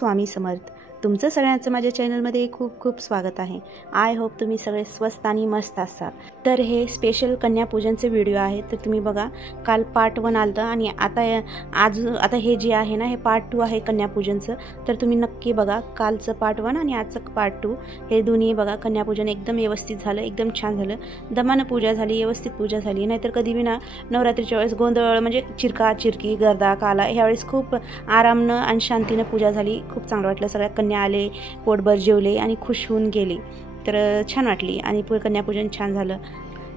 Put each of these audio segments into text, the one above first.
स्वामी समर्थ. तुमचं सगळ्यांचं माझ्या चॅनलमध्ये खूप खूप स्वागत आहे. आय होप तुम्ही सगळे स्वस्त आणि मस्त असाल. तर हे स्पेशल कन्यापूजनचे व्हिडिओ आहे. तर तुम्ही बघा, काल पार्ट 1 आलं आणि आता हे जे आहे ना, हे पार्ट 2 आहे कन्यापूजनचं. तर तुम्ही नक्की बघा, कालचं पार्ट 1 आणि आजचं पार्ट 2 हे दोन्ही बघा. कन्यापूजन एकदम व्यवस्थित झालं, एकदम छान झालं. दमानं पूजा झाली, व्यवस्थित पूजा झाली. नाहीतर कधी बी ना नवरात्रीच्या वेळेस गोंधळ म्हणजे चिरका चिरकी गर्दा काला, ह्यावेळेस खूप आरामनं आणि शांतीनं पूजा झाली. खूप चांगलं वाटलं. सगळ्या कन्या आले, पोटभर जेवले आणि खुश होऊन गेले. तर छान वाटली आणि कन्यापूजन छान झालं.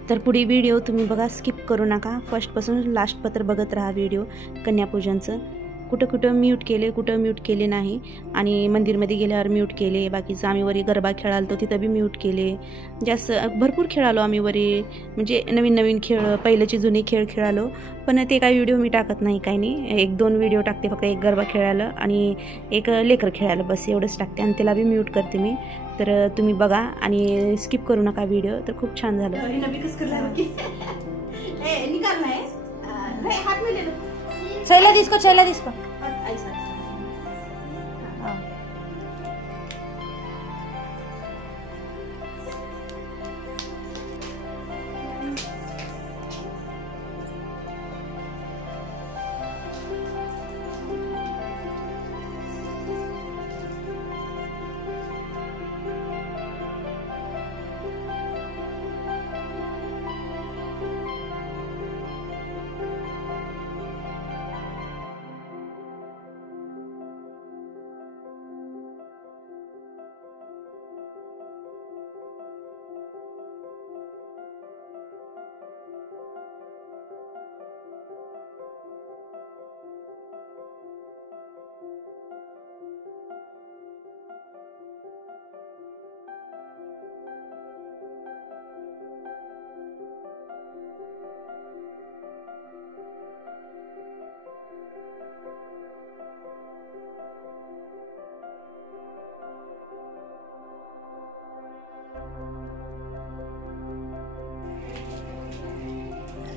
तर पुढे व्हिडिओ तुम्ही बघा, स्किप करू नका. फर्स्टपासून लास्टपर्यंत बघत राहा व्हिडिओ कन्यापूजनचं. कुठं म्यूट केले, कुठं म्यूट केले नाही. आणि मंदिरमध्ये गेल्यावर म्यूट केले. बाकीचं आम्ही वरी गरबा खेळालो तिथं बी म्यूट केले. जास्त भरपूर खेळालो आम्ही वरी, म्हणजे नवीन खेळ, पहिलेचे जुने खेळ खेळालो. पण ते काही व्हिडिओ मी टाकत नाही, काही नाही. 1-2 व्हिडिओ टाकते फक्त. एक गरबा खेळायला आणि एक लेकर खेळायला, बस एवढंच टाकते. आणि त्याला बी म्यूट करते मी. तर तुम्ही बघा आणि स्किप करू नका व्हिडिओ. तर खूप छान झालं. चला दिसको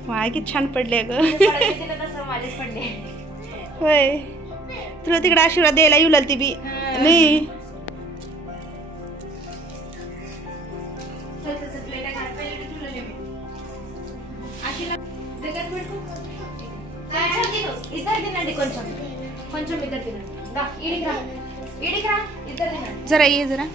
वाय किती छान पडले ग. होय, तुला तिकडे आशीर्वाद द्यायला येऊ लागली बी नाही. जरा ये जरा.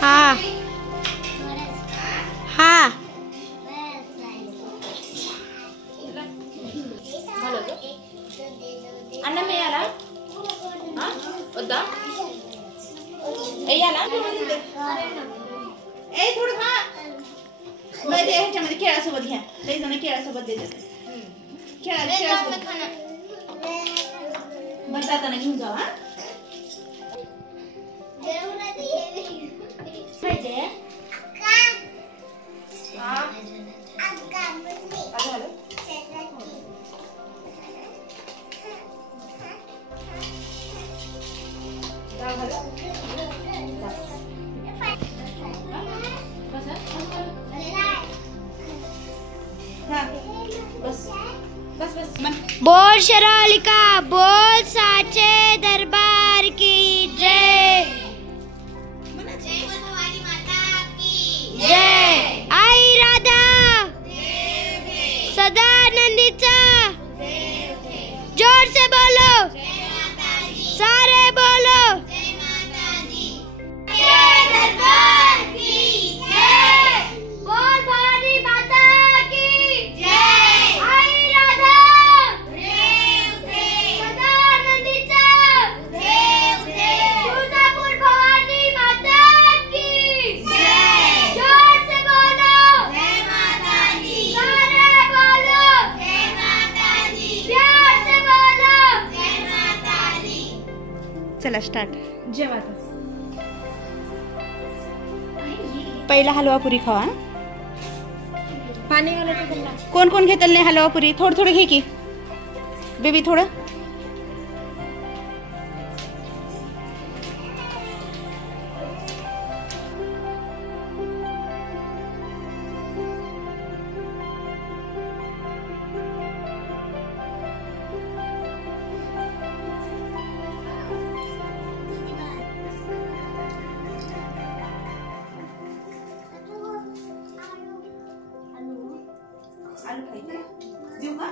हाँ हाँ अन्नम वेयाला वद्दा वेयाला ए थोडं खा. मध्ये ह्याच्यामध्ये केळासोबत घ्या. लई जण केळासोबत देतात. केळासोबत बस जाताना घेऊन जाऊ. हा बोल शरालिका, बोल साचे दरबार की जय. जय. आई राधा सदानंदीचा जो स्टार्ट. जेवा. पहिला हलवा पुरी खावा. पाणी घालायचं. कोण कोण घेतलं नाही हलवा पुरी? थोडं थोडं घे की बेबी, थोडं. देऊ का?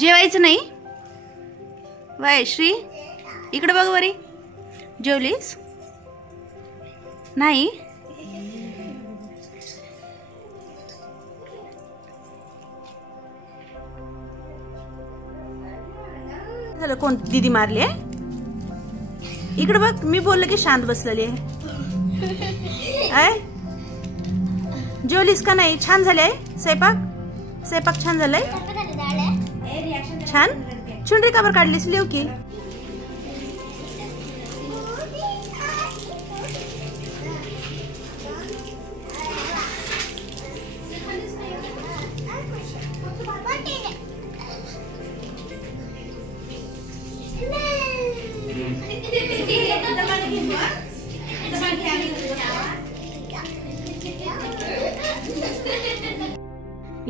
जेवायचं नाही? वाय श्री, इकडे बघ बरी. जेवलीस नाही? झालं, कोण दीदी मारली आहे? इकडे बघ, मी बोललं की शांत बसलेली आहे. जेवलीस का नाही? छान झाले आहे स्वयंपाक? स्वयंपाक छान झालाय? छान. चुनरी का बरं काढलीस? लिहू की.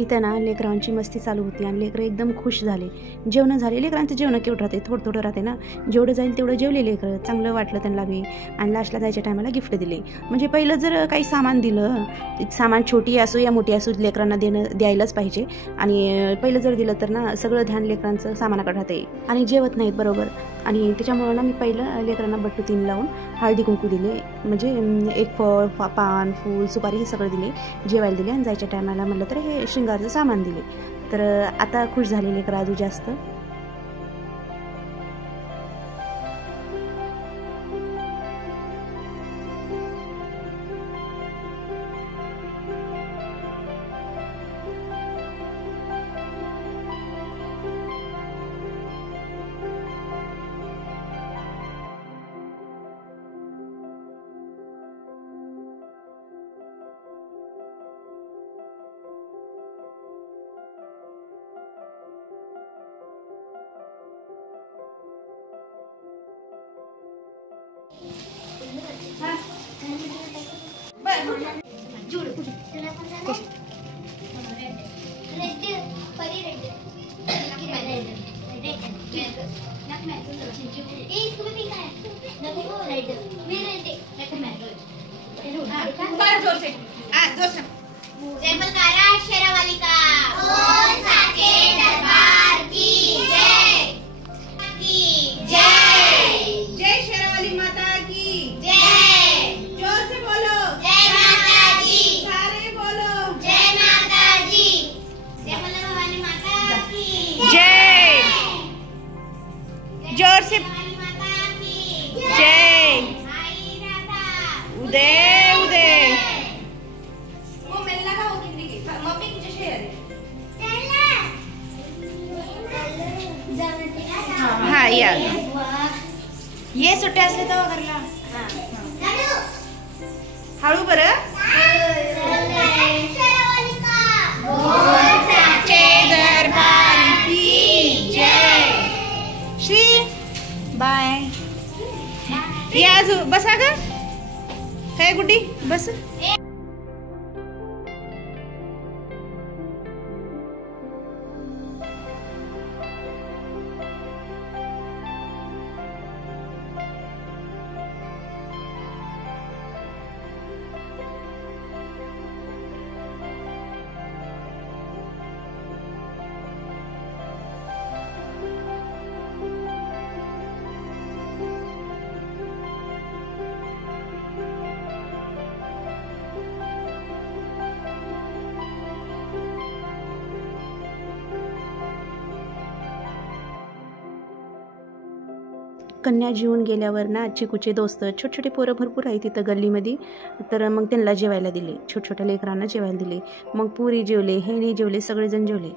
इथं ना लेकरांची मस्ती चालू होती आणि लेकरं एकदम खुश झाले. जेवण झाले. लेकरांचं जेवण केवढं राहते? थोडं थोडं राहते ना. जेवढं जाईल तेवढं जेवले लेकरं. चांगलं वाटलं त्यांना बी. आणि लास्टला जायच्या टायमाला गिफ्ट दिले. म्हणजे पहिलं जर काही सामान दिलं, सामान छोटी असो या मोठी असो, लेकरांना द्यायलाच पाहिजे. आणि पहिलं जर दिलं तर ना सगळं ध्यान लेकरांचं सामानाकडे राहते आणि जेवत नाहीत बरोबर. आणि त्याच्यामुळं ना मी पहिलं लेकरांना बट्टू 3 लावून हळदी कुंकू दिले. म्हणजे एक फळ, पान, फूल, सुपारी हे सगळं दिले. जेवायला दिले. आणि जायच्या टायमाला म्हणलं तर हे शृंगारचं सामान दिले. तर आता खुश झाले लेकरं अजून जास्त. शेरावाली का दरबार की जय, की जय, जय शेरावाली माता की जय. जोर से बोलो जय माता दी. सारे बोलो जय माता दी. जय भवानी माता की जय. जोर से माता की जय. उदय उदय. वो मेला का होती थी मम्मी की जैसे है. हा या ये सुट्ट्या असले तर घरला हळू बरं. दरबार की जय. श्री बाय. या अजून बसा ग. काय गुड्डी बस. कन्या जेवून गेल्यावर ना चिकूचे दोस्त छोटे छोटे पोरं भरपूर आहे तिथं गल्लीमध्ये, तर मग त्यांना जेवायला दिले, छोट्या लेकरांना जेवायला दिले. मग पुरी जेवले, हे नाही जेवले, सगळेजण जेवले.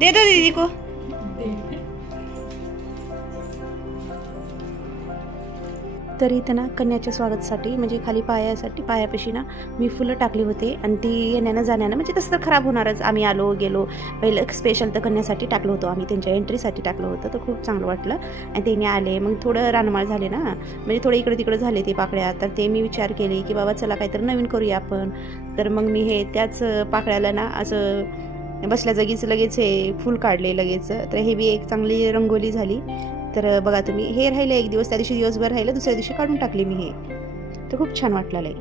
दे दो दीदी को. तर इथं ना कन्याच्या स्वागतासाठी म्हणजे खाली पायापाशी ना मी फुलं टाकली होते आणि ती येण्यानं जाण्यानं म्हणजे तसं तर खराब होणारच. आम्ही आलो गेलो, पहिलं स्पेशल तर कन्यासाठी टाकलं होतं आम्ही, त्यांच्या एंट्रीसाठी टाकलं होतं, तर खूप चांगलं वाटलं. आणि त्यांनी आले, मग थोडं रानमाळ झाले ना, म्हणजे थोडं इकडे तिकडे झाले ते पाकळ्या, तर ते मी विचार केले की बाबा चला काहीतरी नवीन करूया आपण. तर मग मी हे त्याच पाकळ्याला ना असं बसल्या जागीच लगेच हे फूल काढले लगेच, तर हे बी एक चांगली रंगोली झाली. तर बघा तुम्ही, हे राहिलं एक दिवस, त्या दिवशी दिवसभर राहिलं, दुसऱ्या दिवशी काढून टाकले मी हे, तर खूप छान वाटलं.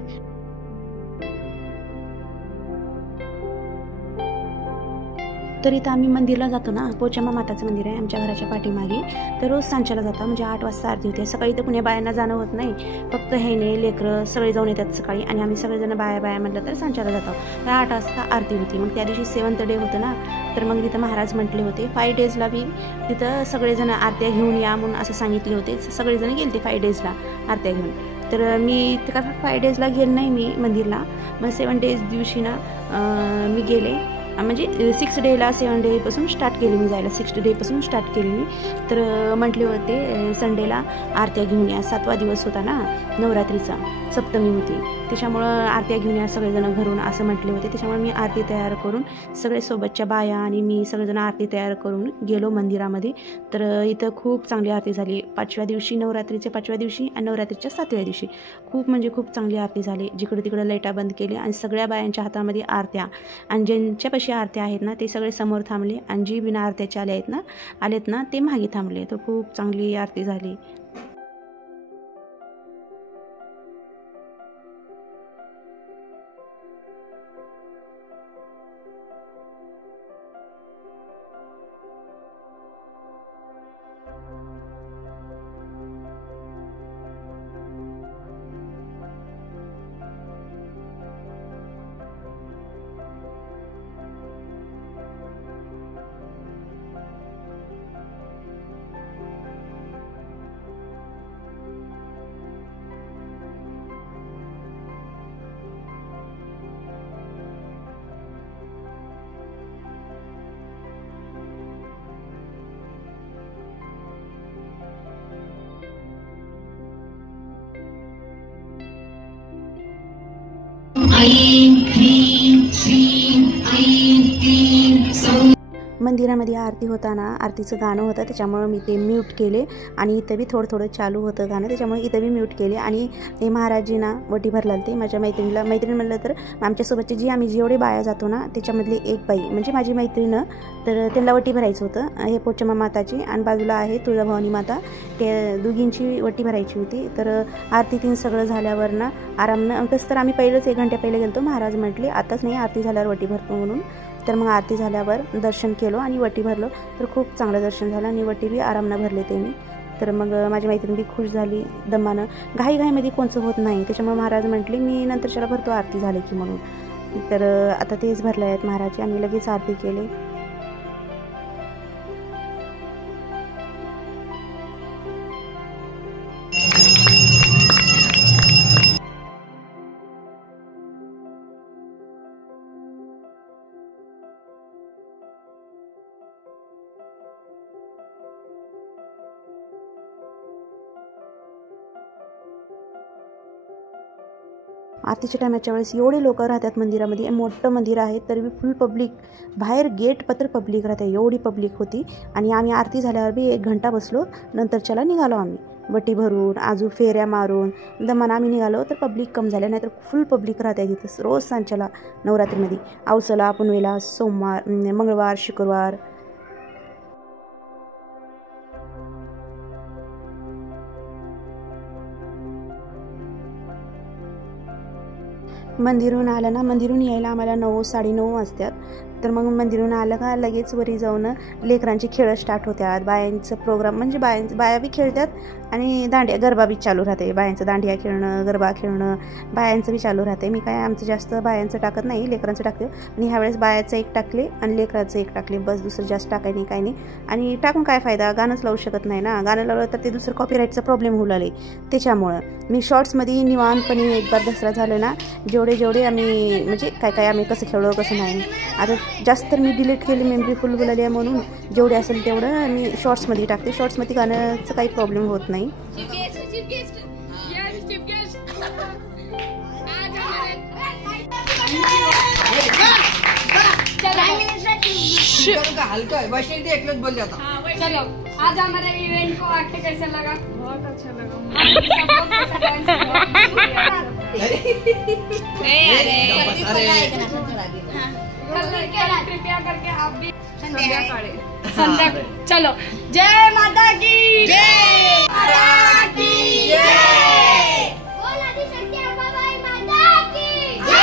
तर इथं आम्ही मंदिरला जातो ना, पोचम्मा माताचं मंदिर आहे आमच्या घराच्या पाठीमागे, तर रोज सांच्याला जातो, म्हणजे 8 वाजता आरती होते. सकाळी तर कुणी बायांना जाणं होत नाही, फक्त हे नाही लेकरं सगळे जाऊन येतात सकाळी, आणि आम्ही सगळेजण बाया म्हटलं तर सांच्याला जातो. तर 8 वाजता आरती होती. मग त्या दिवशी 7th डे होतं ना, तर मग तिथं महाराज म्हटले होते 5 डेजला बी तिथं सगळेजण आरत्या घेऊन या म्हणून असं सांगितले होते. सगळेजण गेले ते 5 डेजला आरत्या घेऊन. तर मी का 5 डेजला गेले नाही मी मंदिरला, मग 7 डेज दिवशी ना मी गेले, म्हणजे 6 डेला 7 डेपासून स्टार्ट केली मी जायला, 6 डेपासून स्टार्ट केली मी. तर म्हटले होते संडेला आरत्या घेऊन या, 7वा दिवस होता ना नवरात्रीचा, सप्तमी होती, त्याच्यामुळं आरत्या घेऊन या सगळेजण घरून असं म्हटले होते. त्याच्यामुळे मी आरती तयार करून सगळे सोबतच्या बाया आणि मी सगळेजण आरती तयार करून गेलो मंदिरामध्ये. तर इथं खूप चांगली आरती झाली 5व्या दिवशी, नवरात्रीच्या 5व्या दिवशी आणि नवरात्रीच्या 7व्या दिवशी खूप म्हणजे खूप चांगली आरती झाली. जिकडे तिकडे लाईटा बंद केली आणि सगळ्या बायांच्या हातामध्ये आरत्या, आणि ज्यांच्यापाशी आरत्या आहेत ना ते सगळे समोर थांबले, आणि जी बिना आरत्याचे आलेत ना ते मागे थांबले. तर खूप चांगली आरती झाली. मंदिरामध्ये आरती होताना आरतीचं गाणं होतं, त्याच्यामुळं मी ते म्यूट केले, आणि इथं बी थोडं चालू होतं गाणं, त्याच्यामुळे इथं बी म्यूट केले. आणि ते महाराजींना वटी भरला ते माझ्या मैत्रीण म्हणलं तर आमच्यासोबतची जी आम्ही जेवढे बाया जातो ना त्याच्यामधली एक बाई म्हणजे माझी मैत्रीण, तर त्यांना वटी भरायचं होतं. हे पोचम्मा माताची आणि बाजूला आहे तुळजाभवानी माता, ते दोघींची वटी भरायची होती. तर आरती 3 सगळं झाल्यावर ना आरामनं, तसं तर आम्ही पहिलंच 1 घंट्या पहिले गेलो, महाराज म्हटले आताच नाही आरती झाल्यावर वटी भरतो म्हणून. तर मग आरती झाल्यावर दर्शन केलं आणि वटी भरलं, तर खूप चांगलं दर्शन झालं आणि वटी बी आरामनं भरले ते मी. तर मग माझी मैत्रीण बी खुश झाली दमानं, घाईमध्ये कोणचं होत नाही, त्याच्यामुळे महाराज म्हटले मी नंतरच्याला भरतो आरती झाली की म्हणून. तर आता तेच भरले आहेत महाराज, आम्ही लगेच आरती केली. आरतीच्या टायमाच्या वेळेस एवढे लोक राहतात मंदिरामध्ये, मोठं मंदिर आहे तरी बी फुल पब्लिक, बाहेर गेट पत्र पब्लिक राहते, एवढी पब्लिक होती. आणि आम्ही आरती झाल्यावर बी 1 घंटा बसलो, नंतरच्याला निघालो आम्ही वटी भरून अजून फेऱ्या मारून दमान आम्ही निघालो. तर पब्लिक कम झाल्या, नाहीतर फुल पब्लिक राहते तिथं रोज सांच्याला नवरात्रीमध्ये, अवसला पुनवेला, सोमवार मंगळवार शुक्रवार. मंदिरून आलं ना, मंदिरून यायला आम्हाला 9 9:30 वाजतात. तर मग मंदिरून आलं का लगेच वरी जाऊन लेकरांची खेळं स्टार्ट होत्यात. बायांचं प्रोग्राम म्हणजे बाया बी खेळतात आणि दांडिया गरबा बी चालू राहते. बायांचं दांडिया खेळणं, गरबा खेळणं बायांचं बी चालू राहते. मी काय आमचं जास्त बायांचं टाकत नाही, लेकरांचं टाकते. आणि ह्यावेळेस बायाचं एक टाकले आणि लेकराचं एक टाकले, बस. दुसरं जास्त टाकाय नाही, काही नाही. आणि टाकून काय फायदा, गाणंच लावू शकत नाही ना. गाणं लावलं तर ते दुसरं कॉपीराईटचा प्रॉब्लेम होऊ लागले. त्याच्यामुळं मी शॉर्ट्समध्ये निवांतपणे एक बार दसरा झालं ना, जेवढे आम्ही म्हणजे काय आम्ही कसं खेळलो कसं नाही. आता जास्त तर मी डिलीट केली, मेमरी फुल झाली आहे म्हणून जेवढे असेल तेवढं मी शॉर्ट्समध्ये टाकते. शॉर्ट्समध्ये गाण्याचं काही प्रॉब्लेम होत नाही. हल्का है, वैसे ही एक लोग बोल जाता। चलो, आज हमारे इवेंट को आके कैसा लगा? बहुत अच्छा लगा। कृपया करके आप भी संध्या चलो। जय माता की जय, माता की जय, बोल आदि शक्ति अम्बा माई माता की जय,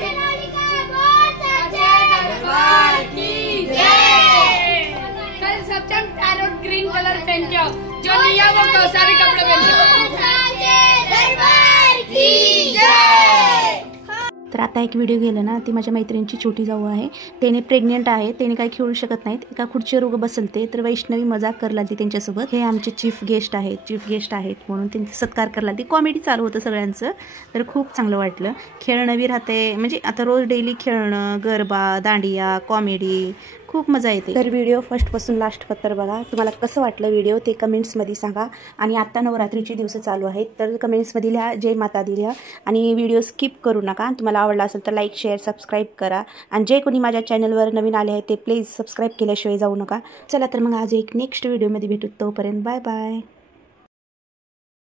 जनालिका बोल सच्चे दरबार की जय। कल सप्तम पैरोट ग्रीन कलर पहन के आओ, जो नहीं है वो सारे कपड़े पहन के आओ। दरबार की जय। तर आता एक व्हिडिओ गेलं ना, ती माझ्या मैत्रिणीची छोटी जाऊ आहे. त्याने प्रेग्नेंट आहे, त्याने काही खेळू शकत नाहीत. एका खुर्चीवर उभं बसलते, तर वैष्णवी मजाक करला ती त्यांच्यासोबत. हे आमचे चीफ गेस्ट आहेत म्हणून त्यांचा सत्कार करला ती. कॉमेडी चालू होतं सगळ्यांचं, तर खूप चांगलं वाटलं. खेळणं बी राहते, म्हणजे आता रोज डेली खेळणं, गरबा, दांडिया, कॉमेडी, खूप मजा येते. तर व्हिडिओ फर्स्टपासून लास्टपर्यंत बघा. तुम्हाला कसं वाटलं व्हिडिओ ते कमेंट्समध्ये सांगा. आणि आत्ता नवरात्रीचे दिवस चालू आहेत, तर कमेंट्समध्ये लिहा जय माता दी लिहा. आणि व्हिडिओ स्किप करू नका. तुम्हाला आवडला असेल तर लाईक शेअर सबस्क्राईब करा. आणि जे कोणी माझ्या चॅनलवर नवीन आले आहेत ते प्लीज सबस्क्राईब केल्याशिवाय जाऊ नका. चला तर मग आज एक नेक्स्ट व्हिडिओमध्ये भेटू. तोपर्यंत बाय बाय.